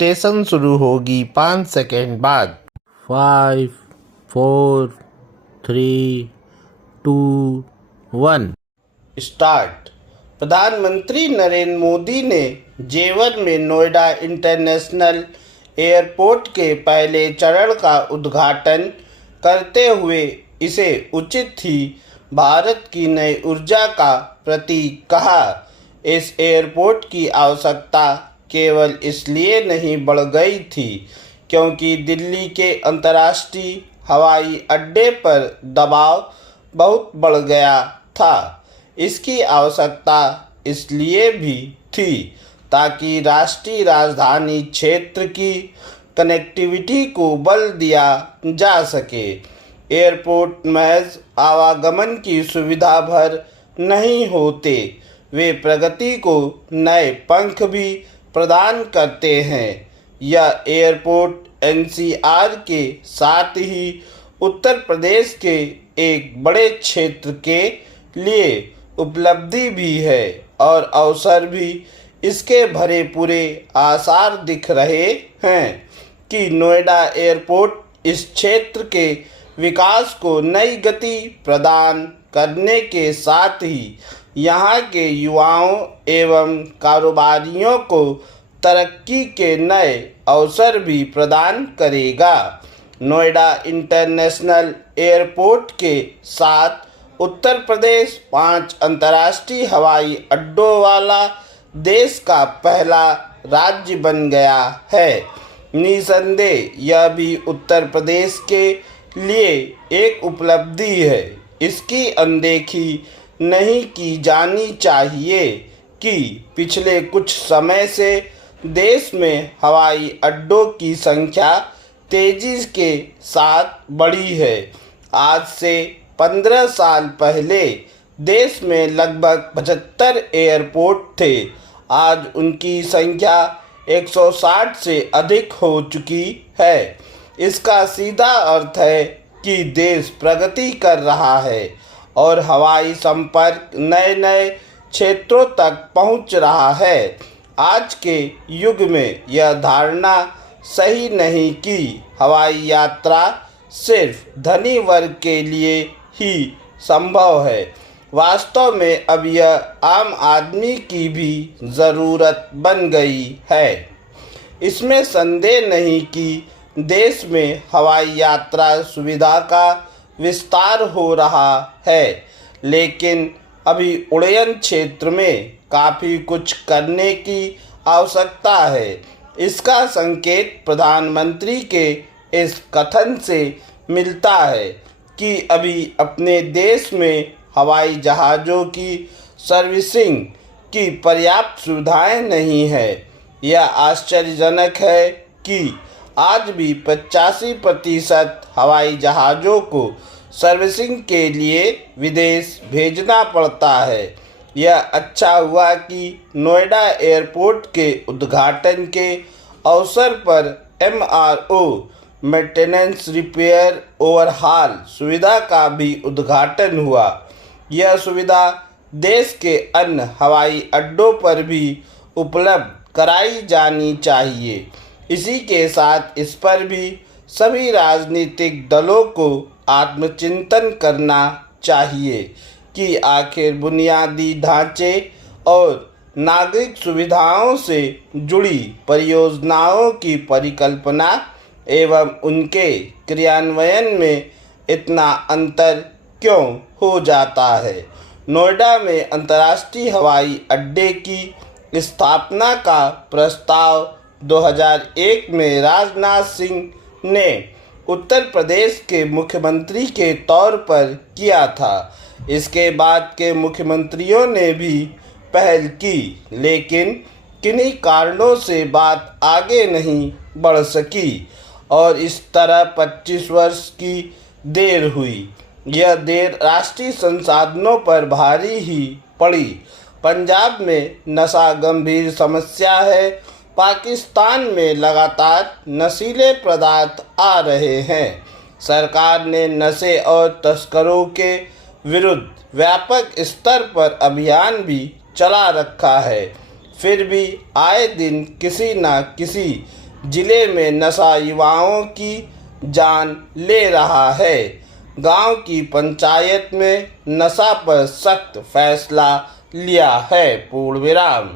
Dictation शुरू होगी 5 second बाद। 5 4 3 2 1 स्टार्ट। प्रधानमंत्री नरेंद्र मोदी ने जेवर में नोएडा इंटरनेशनल एयरपोर्ट के पहले चरण का उद्घाटन करते हुए इसे उचित ही भारत की नई ऊर्जा का प्रतीक कहा। इस एयरपोर्ट की आवश्यकता केवल इसलिए नहीं बढ़ गई थी क्योंकि दिल्ली के अंतर्राष्ट्रीय हवाई अड्डे पर दबाव बहुत बढ़ गया था। इसकी आवश्यकता इसलिए भी थी ताकि राष्ट्रीय राजधानी क्षेत्र की कनेक्टिविटी को बल दिया जा सके। एयरपोर्ट महज आवागमन की सुविधा भर नहीं होते, वे प्रगति को नए पंख भी प्रदान करते हैं। यह एयरपोर्ट एनसीआर के साथ ही उत्तर प्रदेश के एक बड़े क्षेत्र के लिए उपलब्धि भी है और अवसर भी इसके भरे पूरे आसार दिख रहे हैं कि नोएडा एयरपोर्ट इस क्षेत्र के विकास को नई गति प्रदान करने के साथ ही यहाँ के युवाओं एवं कारोबारियों को तरक्की के नए अवसर भी प्रदान करेगा। नोएडा इंटरनेशनल एयरपोर्ट के साथ उत्तर प्रदेश 5 अंतर्राष्ट्रीय हवाई अड्डों वाला देश का पहला राज्य बन गया है। निसंदेह यह भी उत्तर प्रदेश के लिए एक उपलब्धि है। इसकी अनदेखी नहीं की जानी चाहिए कि पिछले कुछ समय से देश में हवाई अड्डों की संख्या तेजी के साथ बढ़ी है। आज से 15 साल पहले देश में लगभग 75 एयरपोर्ट थे। आज उनकी संख्या 160 से अधिक हो चुकी है। इसका सीधा अर्थ है कि देश प्रगति कर रहा है और हवाई संपर्क नए नए क्षेत्रों तक पहुंच रहा है। आज के युग में यह धारणा सही नहीं कि हवाई यात्रा सिर्फ धनी वर्ग के लिए ही संभव है। वास्तव में अब यह आम आदमी की भी ज़रूरत बन गई है। इसमें संदेह नहीं कि देश में हवाई यात्रा सुविधा का विस्तार हो रहा है, लेकिन अभी उड्डयन क्षेत्र में काफ़ी कुछ करने की आवश्यकता है। इसका संकेत प्रधानमंत्री के इस कथन से मिलता है कि अभी अपने देश में हवाई जहाज़ों की सर्विसिंग की पर्याप्त सुविधाएं नहीं है। यह आश्चर्यजनक है कि आज भी 85% हवाई जहाज़ों को सर्विसिंग के लिए विदेश भेजना पड़ता है। यह अच्छा हुआ कि नोएडा एयरपोर्ट के उद्घाटन के अवसर पर MRO मेंटेनेंस रिपेयर ओवरहाल सुविधा का भी उद्घाटन हुआ। यह सुविधा देश के अन्य हवाई अड्डों पर भी उपलब्ध कराई जानी चाहिए। इसी के साथ इस पर भी सभी राजनीतिक दलों को आत्मचिंतन करना चाहिए कि आखिर बुनियादी ढांचे और नागरिक सुविधाओं से जुड़ी परियोजनाओं की परिकल्पना एवं उनके क्रियान्वयन में इतना अंतर क्यों हो जाता है। नोएडा में अंतर्राष्ट्रीय हवाई अड्डे की स्थापना का प्रस्ताव 2001 में राजनाथ सिंह ने उत्तर प्रदेश के मुख्यमंत्री के तौर पर किया था। इसके बाद के मुख्यमंत्रियों ने भी पहल की, लेकिन किन्हीं कारणों से बात आगे नहीं बढ़ सकी और इस तरह 25 वर्ष की देर हुई। यह देर राष्ट्रीय संसाधनों पर भारी ही पड़ी। पंजाब में नशा गंभीर समस्या है। पाकिस्तान में लगातार नशीले पदार्थ आ रहे हैं। सरकार ने नशे और तस्करों के विरुद्ध व्यापक स्तर पर अभियान भी चला रखा है। फिर भी आए दिन किसी न किसी जिले में नशा युवाओं की जान ले रहा है। गांव की पंचायत में नशा पर सख्त फैसला लिया है। पूर्ण विराम।